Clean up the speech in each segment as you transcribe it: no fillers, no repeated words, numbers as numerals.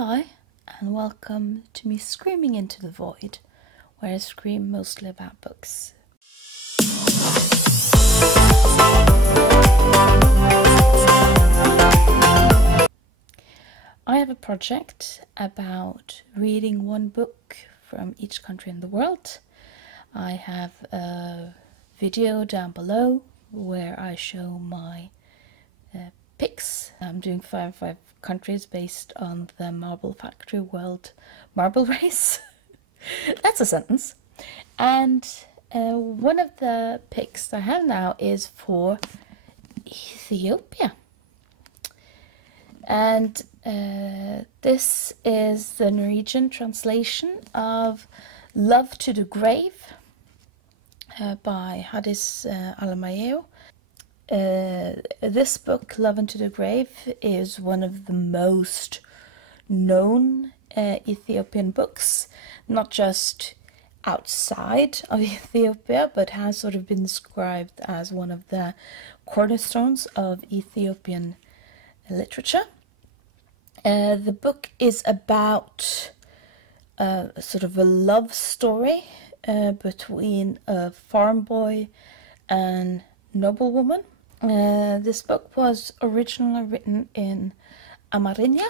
Hi, and welcome to me screaming into the void, where I scream mostly about books. I have a project about reading one book from each country in the world. I have a video down below where I show my picks. I'm doing 5 countries based on the Marble Factory World Marble Race. That's a sentence. And one of the picks I have now is for Ethiopia. And this is the Norwegian translation of Love to the Grave by Haddis Alemayehu. This book, Love to the Grave, is one of the most known Ethiopian books, not just outside of Ethiopia, but has sort of been described as one of the cornerstones of Ethiopian literature. The book is about sort of a love story between a farm boy and noblewoman. This book was originally written in Amharic,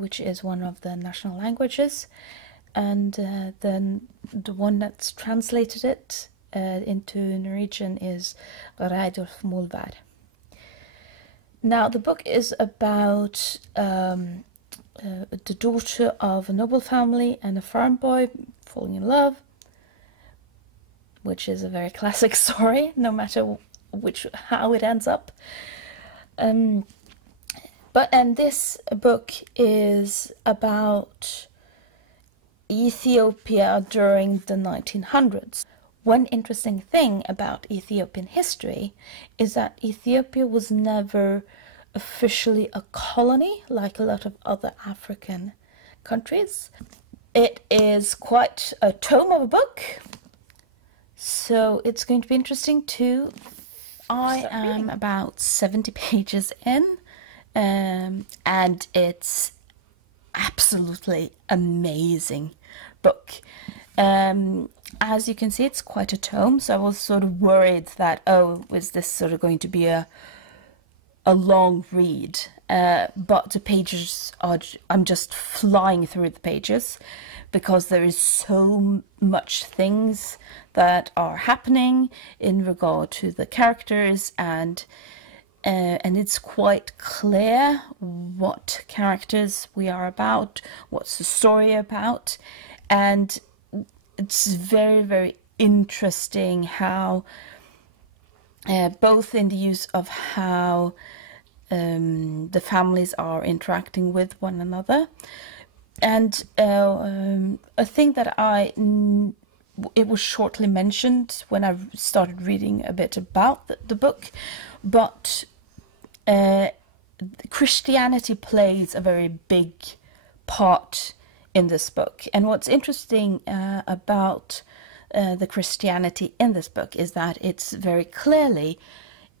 which is one of the national languages, and then the one that's translated it into Norwegian is Reidulf Molvær. Now, the book is about the daughter of a noble family and a farm boy falling in love, which is a very classic story, no matter how it ends up. And this book is about Ethiopia during the 1900s. One interesting thing about Ethiopian history is that Ethiopia was never officially a colony like a lot of other African countries. It is quite a tome of a book, so it's going to be interesting too. I am about 70 pages in, and it's absolutely amazing book. As you can see, it's quite a tome, so I was sort of worried that, oh, is this sort of going to be a long read? But the pages are, I'm just flying through the pages because there is so much things that are happening in regard to the characters, and it's quite clear what characters we are about, what's the story about, and it's very, very interesting how both in the use of how the families are interacting with one another. And a thing that it was shortly mentioned when I started reading a bit about the book, but Christianity plays a very big part in this book. And what's interesting about the Christianity in this book is that it's very clearly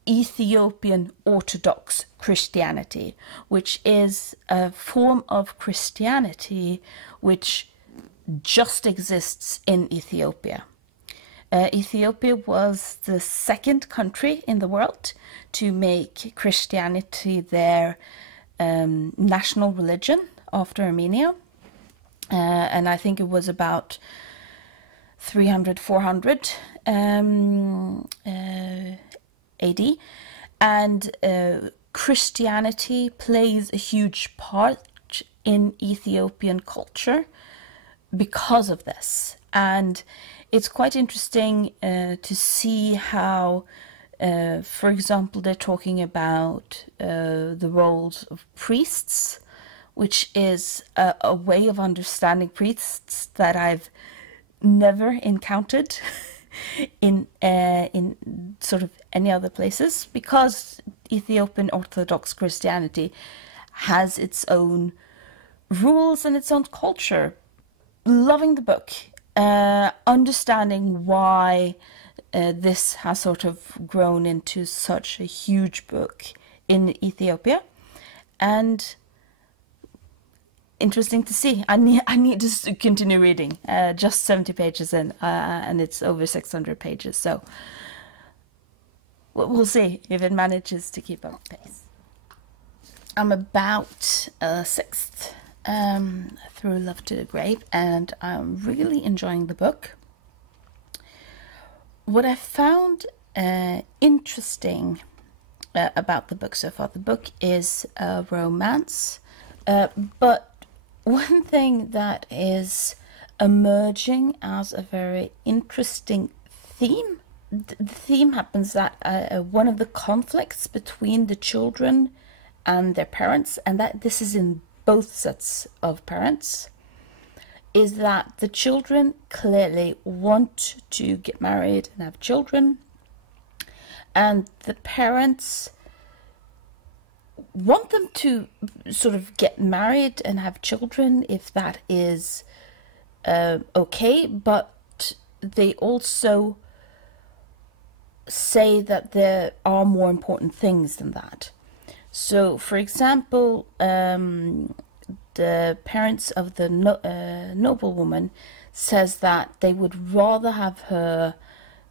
Ethiopian Orthodox Christianity, which is a form of Christianity which just exists in Ethiopia. Ethiopia was the second country in the world to make Christianity their national religion after Armenia. And I think it was about 300, 400 AD. And Christianity plays a huge part in Ethiopian culture because of this. And it's quite interesting to see how, for example, they're talking about the roles of priests, which is a way of understanding priests that I've never encountered in sort of any other places, because Ethiopian Orthodox Christianity has its own rules and its own culture. Loving the book, understanding why this has sort of grown into such a huge book in Ethiopia, and interesting to see. I need to continue reading. Just 70 pages in, and it's over 600 pages. So we'll see if it manages to keep up pace. I'm about a sixth through Love to the Grave, and I'm really enjoying the book. What I found interesting about the book so far, the book is a romance, but one thing that is emerging as a very interesting theme, the theme happens that one of the conflicts between the children and their parents, and that this is in both sets of parents, is that the children clearly want to get married and have children, and the parents want them to sort of get married and have children if that is okay, but they also say that there are more important things than that. So, for example, the parents of the noblewoman says that they would rather have her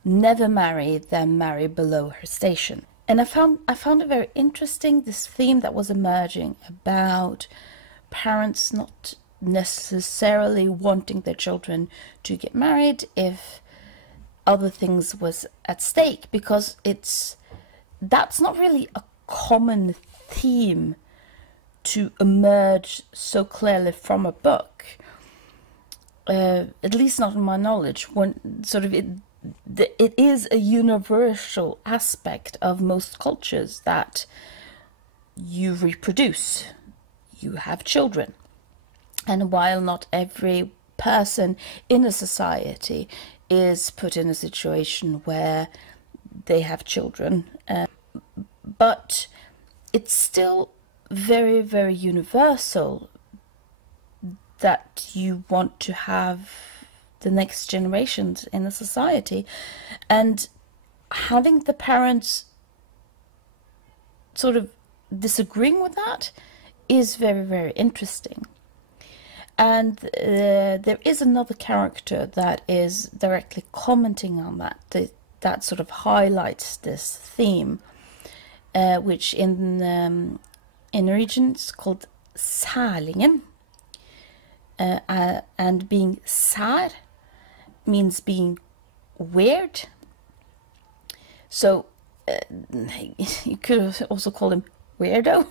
never marry than marry below her station. And I found it very interesting, this theme that was emerging about parents not necessarily wanting their children to get married if other things was at stake, because that's not really a common theme to emerge so clearly from a book, at least not in my knowledge. When sort of it is a universal aspect of most cultures that you reproduce, you have children, and while not every person in a society is put in a situation where they have children, but it's still very, very universal that you want to have the next generations in a society, and having the parents sort of disagreeing with that is very, very interesting. And there is another character that is directly commenting on that sort of highlights this theme, which in Norwegian is called særlingen, and being sær means being weird. So you could also call him weirdo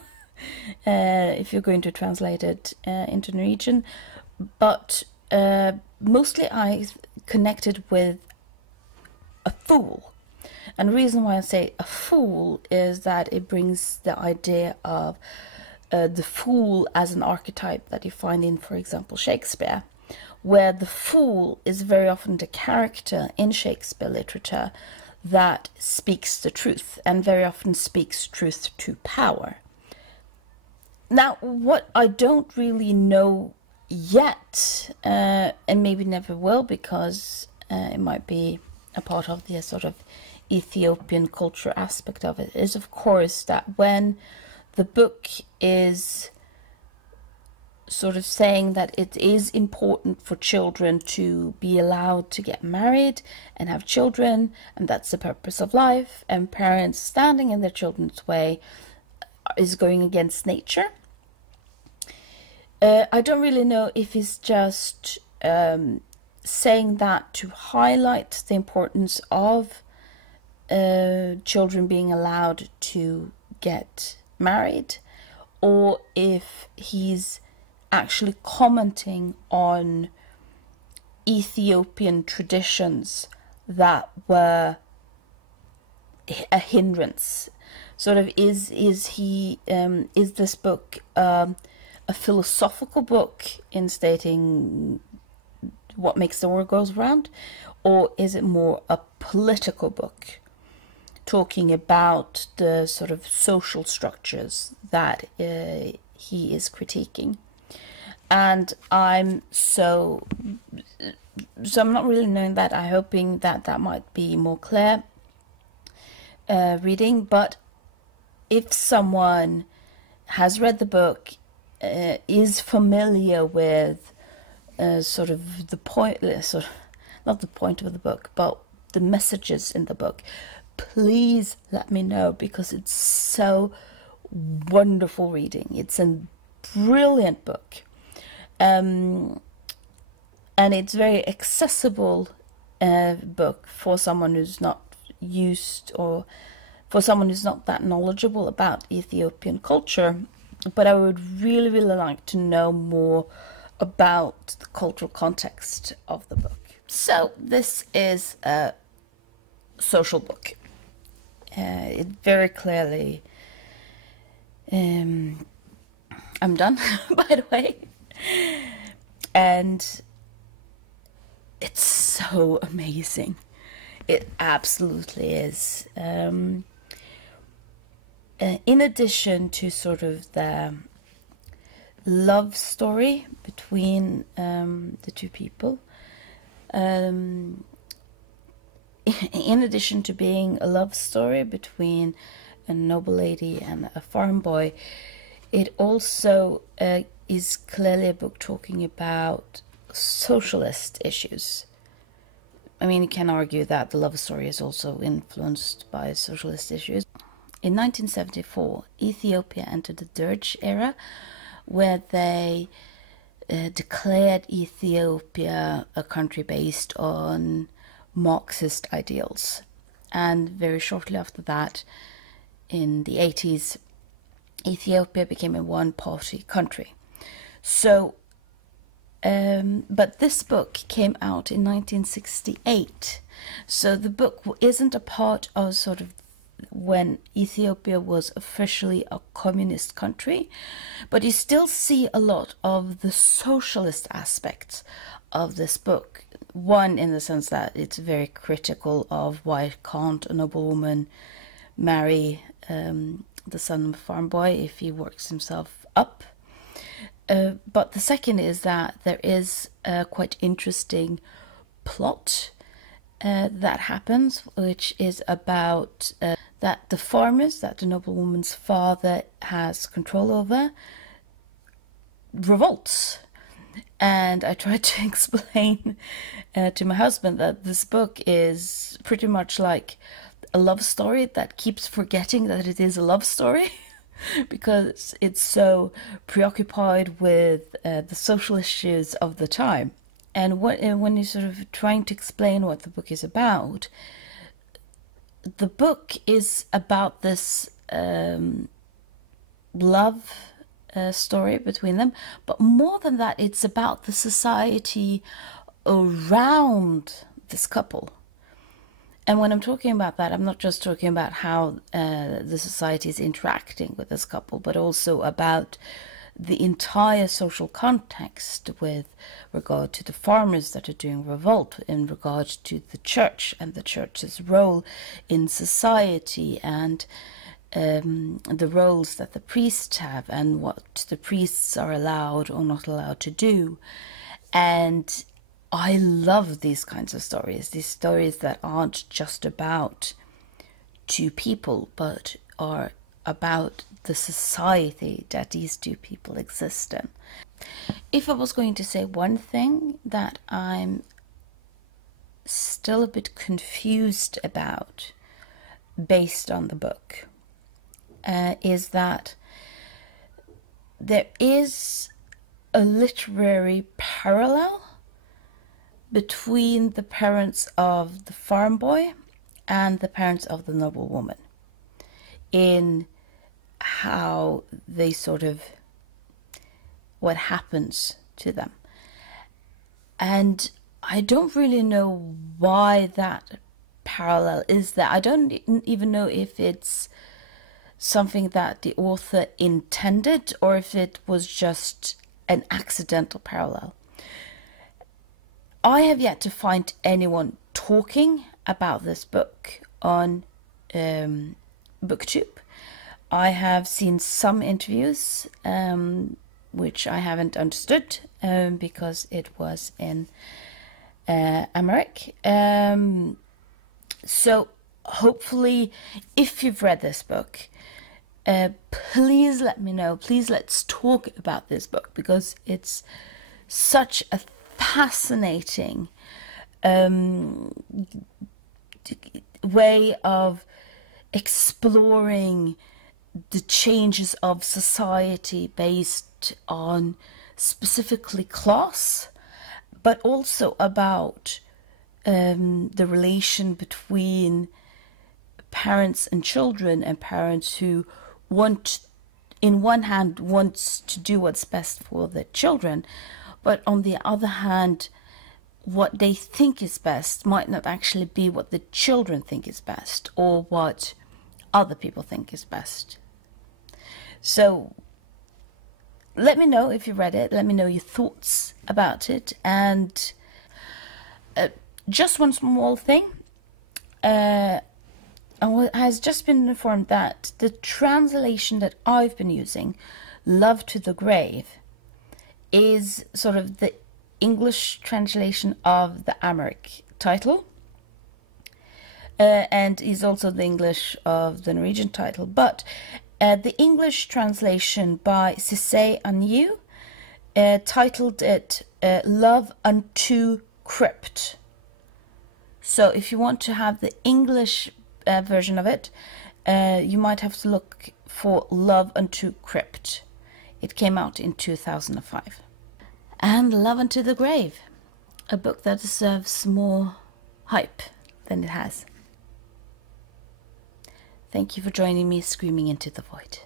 if you're going to translate it into Norwegian, but mostly I connected with a fool. And the reason why I say a fool is that it brings the idea of the fool as an archetype that you find in, for example, Shakespeare, where the fool is very often the character in Shakespeare literature that speaks the truth, and very often speaks truth to power. Now, what I don't really know yet, and maybe never will, because it might be a part of the sort of Ethiopian culture aspect of it, is of course that when the book is sort of saying that it is important for children to be allowed to get married and have children, and that's the purpose of life, and parents standing in their children's way is going against nature. I don't really know if he's just saying that to highlight the importance of children being allowed to get married, or if he's actually commenting on Ethiopian traditions that were a hindrance. Sort of is this book a philosophical book in stating what makes the world goes round, or is it more a political book talking about the sort of social structures that he is critiquing? And I'm not really knowing that. I'm hoping that that might be more clear reading. But if someone has read the book is familiar with sort of the point, not the point of the book, but the messages in the book, please let me know, because it's so wonderful reading. It's a brilliant book, and it's very accessible book for someone who's not used, or for someone who's not that knowledgeable about Ethiopian culture. But I would really, really like to know more about the cultural context of the book. So this is a social book. It very clearly... I'm done, by the way. And it's so amazing. It absolutely is. In addition to sort of the love story between the two people, in addition to being a love story between a noble lady and a farm boy, it also is clearly a book talking about socialist issues. I mean, you can argue that the love story is also influenced by socialist issues. In 1974, Ethiopia entered the Dirge era, where they declared Ethiopia a country based on Marxist ideals. And very shortly after that, in the 80s, Ethiopia became a one-party country. So, but this book came out in 1968. So the book isn't a part of sort of when Ethiopia was officially a communist country, but you still see a lot of the socialist aspects of this book. One, in the sense that it's very critical of why can't a noblewoman marry the son of a farm boy if he works himself up. But the second is that there is a quite interesting plot that happens, which is about that the farmers that the noblewoman's father has control over revolts. And I tried to explain to my husband that this book is pretty much like a love story that keeps forgetting that it is a love story because it's so preoccupied with the social issues of the time. And when you're sort of trying to explain what the book is about, the book is about this love story between them, but more than that, it's about the society around this couple. And when I'm talking about that, I'm not just talking about how the society is interacting with this couple, but also about the entire social context with regard to the farmers that are doing revolt, in regard to the church and the church's role in society, and the roles that the priests have and what the priests are allowed or not allowed to do. And I love these kinds of stories, these stories that aren't just about two people, but are about the society that these two people exist in. If I was going to say one thing that I'm still a bit confused about based on the book, is that there is a literary parallel between the parents of the farm boy and the parents of the noblewoman in how they sort of, what happens to them. And I don't really know why that parallel is there. I don't even know if it's something that the author intended or if it was just an accidental parallel. I have yet to find anyone talking about this book on BookTube. I have seen some interviews, which I haven't understood because it was in Amharic. So hopefully, if you've read this book, please let me know. Please let's talk about this book, because it's such a fascinating way of exploring the changes of society based on specifically class, but also about the relation between parents and children, and parents who want, in one hand, wants to do what's best for their children, but on the other hand, what they think is best might not actually be what the children think is best, or what other people think is best. So let me know if you read it. Let me know your thoughts about it. And just one small thing. I has just been informed that the translation that I've been using, Love to the Grave, is sort of the English translation of the Amharic title, and is also the English of the Norwegian title. But the English translation by Haddis Alemayehu titled it Love Unto Crypt. So if you want to have the English version of it, you might have to look for Love Unto Crypt. It came out in 2005. And Love Unto the Grave, a book that deserves more hype than it has. Thank you for joining me screaming into the void.